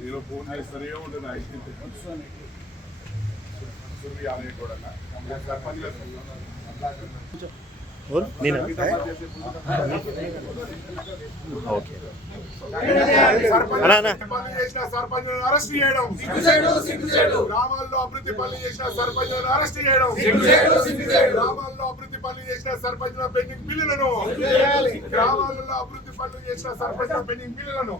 ఈరోజు ఫోన్ సరిగా ఉండదు ఓకే. అరెస్ట్ చేయడం. గ్రామాల్లో అభివృద్ధి పనులు చేసిన సర్పంచ్ అరెస్ట్ చేయడం. గ్రామాల్లో పనులు చేసిన సర్పంచుల పెండింగ్ బిల్లులను. గ్రామాలలో అభివృద్ధి పనులు చేసిన సర్పంచుల పెండింగ్ బిల్లులను.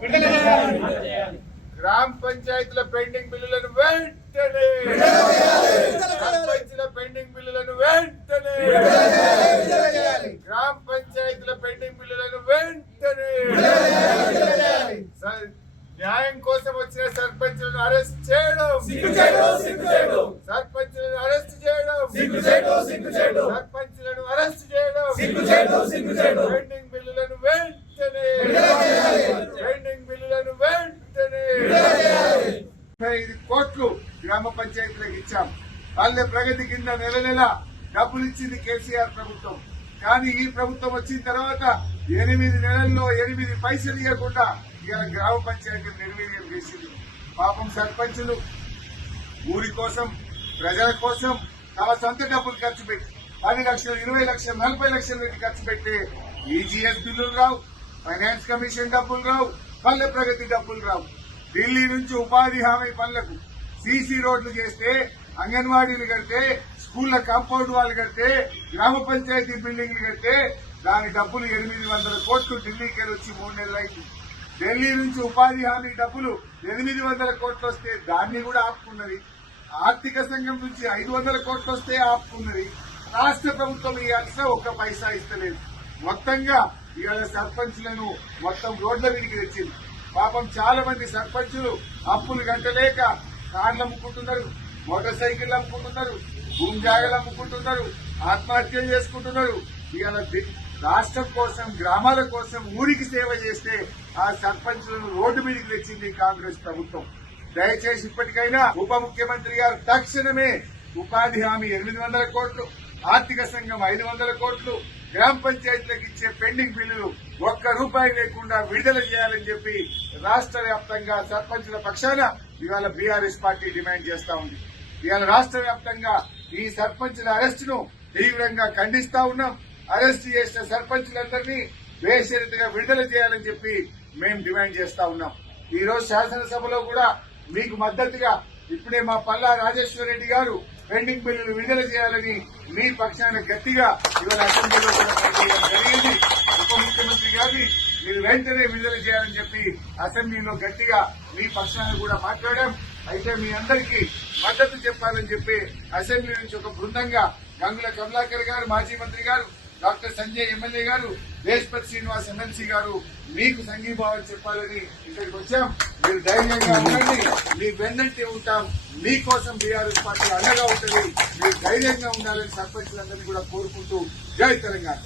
గ్రామ పంచాయతీల పెండింగ్ బిల్లులను వెంటనే. సర్పంచుల పెండింగ్ బిల్లులను వెంటనే. గ్రామ పంచాయతీల పెండింగ్ బిల్లులను వెంటనే. న్యాయం కోసం వచ్చిన సర్పంచులను అరెస్ట్ చేయడం. సర్పంచులను అరెస్ట్ చేయడం. చేయడం పెండింగ్ బిల్లులను వెంటనే. పెండింగ్ బిల్లులను వెంటనే. ఐదు కోట్లు గ్రామ పంచాయతీలకు ఇచ్చాం. పల్లె ప్రగతి కింద నెల నెల డబ్బులు ఇచ్చింది కేసీఆర్ ప్రభుత్వం. కానీ ఈ ప్రభుత్వం వచ్చిన తర్వాత ఎనిమిది నెలల్లో ఎనిమిది పైసలు ఇవ్వకుండా ఇవాళ గ్రామ పంచాయతీలు నిర్వీర్యం చేసింది. పాపం సర్పంచులు ఊరి కోసం ప్రజల కోసం తమ సొంత డబ్బులు ఖర్చు పెట్టి పది లక్షలు ఇరవై లక్షలు నలభై లక్షలు పెట్టి ఖర్చు పెట్టి ఈజీఎస్ బిల్లులు రావు ఫైనాన్స్ కమిషన్ డబ్బులు రావు పల్లె ప్రగతి డబ్బులు రావు. ఢిల్లీ నుంచి ఉపాధి హామీ పనులకు సీసీ రోడ్లు చేస్తే అంగన్వాడీలు కడితే స్కూళ్ళ కాంపౌండ్ వాళ్ళు కడితే గ్రామ పంచాయతీ బిల్డింగ్లు కడితే దాని డబ్బులు ఎనిమిది వందల కోట్లు ఢిల్లీకి వచ్చి మూడు నెలలు అయితే ఢిల్లీ నుంచి ఉపాధి హామీ డబ్బులు ఎనిమిది వందల కోట్లు వస్తే దాన్ని కూడా ఆపుకున్నది. ఆర్థిక సంఘం నుంచి ఐదు వందల కోట్లు వస్తే ఆపుకున్నది. రాష్ట్ర ప్రభుత్వం ఇవ్వాల్సిన ఒక్క పైసా ఇస్తలేదు. మొత్తంగా ఇవాళ సర్పంచ్లను మొత్తం రోడ్ల మీదకి తెచ్చింది. పాపం చాలా మంది సర్పంచులు అప్పులు కట్టలేక కార్లు అమ్ముకుంటున్నారు మోటార్ సైకిల్ అమ్ముకుంటున్నారు భూమి జాగలు అమ్ముకుంటున్నారు ఆత్మహత్యలు చేసుకుంటున్నారు. ఇవాళ రాష్ట్రం కోసం గ్రామాల కోసం ఊరికి సేవ చేస్తే ఆ సర్పంచులను రోడ్డు మీదకి తెచ్చింది కాంగ్రెస్ ప్రభుత్వం. దయచేసి ఇప్పటికైనా ఉప ముఖ్యమంత్రి గారు తక్షణమే ఉపాధి హామీ ఎనిమిది వందల కోట్లు ఆర్థిక సంఘం ఐదు వందల కోట్లు గ్రామ పంచాయతీలకు ఇచ్చే పెండింగ్ బిల్లులు ఒక్క రూపాయి లేకుండా విడుదల చేయాలని చెప్పి రాష్ట్ర వ్యాప్తంగా సర్పంచుల పక్షాన ఇవాళ బీఆర్ఎస్ పార్టీ డిమాండ్ చేస్తా ఉంది. ఇవాళ రాష్ట్ర వ్యాప్తంగా ఈ సర్పంచుల అరెస్ట్ను తీవ్రంగా ఖండిస్తా ఉన్నాం. అరెస్ట్ చేసిన సర్పంచులందరినీ బేషరతుగా విడుదల చేయాలని చెప్పి మేము డిమాండ్ చేస్తా ఉన్నాం. ఈ రోజు శాసనసభలో కూడా మీకు మద్దతుగా ఇప్పుడే మా పల్లా రాజేశ్వర రెడ్డి గారు పెండింగ్ బిల్లులు విడుదల చేయాలని మీ పక్షాన గట్టిగా ఇవాళ అసెంబ్లీలో జరిగింది. ఉప ముఖ్యమంత్రి గారిని మీరు వెంటనే విడుదల చేయాలని చెప్పి అసెంబ్లీలో గట్టిగా మీ పక్షాన కూడా మాట్లాడాం. అయితే మీ అందరికీ మద్దతు చెప్పాలని చెప్పి అసెంబ్లీ నుంచి ఒక బృందంగా గంగుల కమలాకర్ గారు మాజీ మంత్రి గారు డాక్టర్ సంజయ్ ఎమ్మెల్యే గారు దేశపతి శ్రీనివాస్ ఎమ్మెల్సీ గారు మీకు సంఘీభావం చెప్పాలని ఇక్కడికి వచ్చాం. మీరు ధైర్యంగా ఉండండి. మీ వెన్నంటే ఉంటాం. మీకోసం బీఆర్ఎస్ పార్టీ అండగా ఉంటుంది. మీరు ధైర్యంగా ఉండాలని సర్పంచులందరినీ కూడా కోరుకుంటూ జై తెలంగాణ.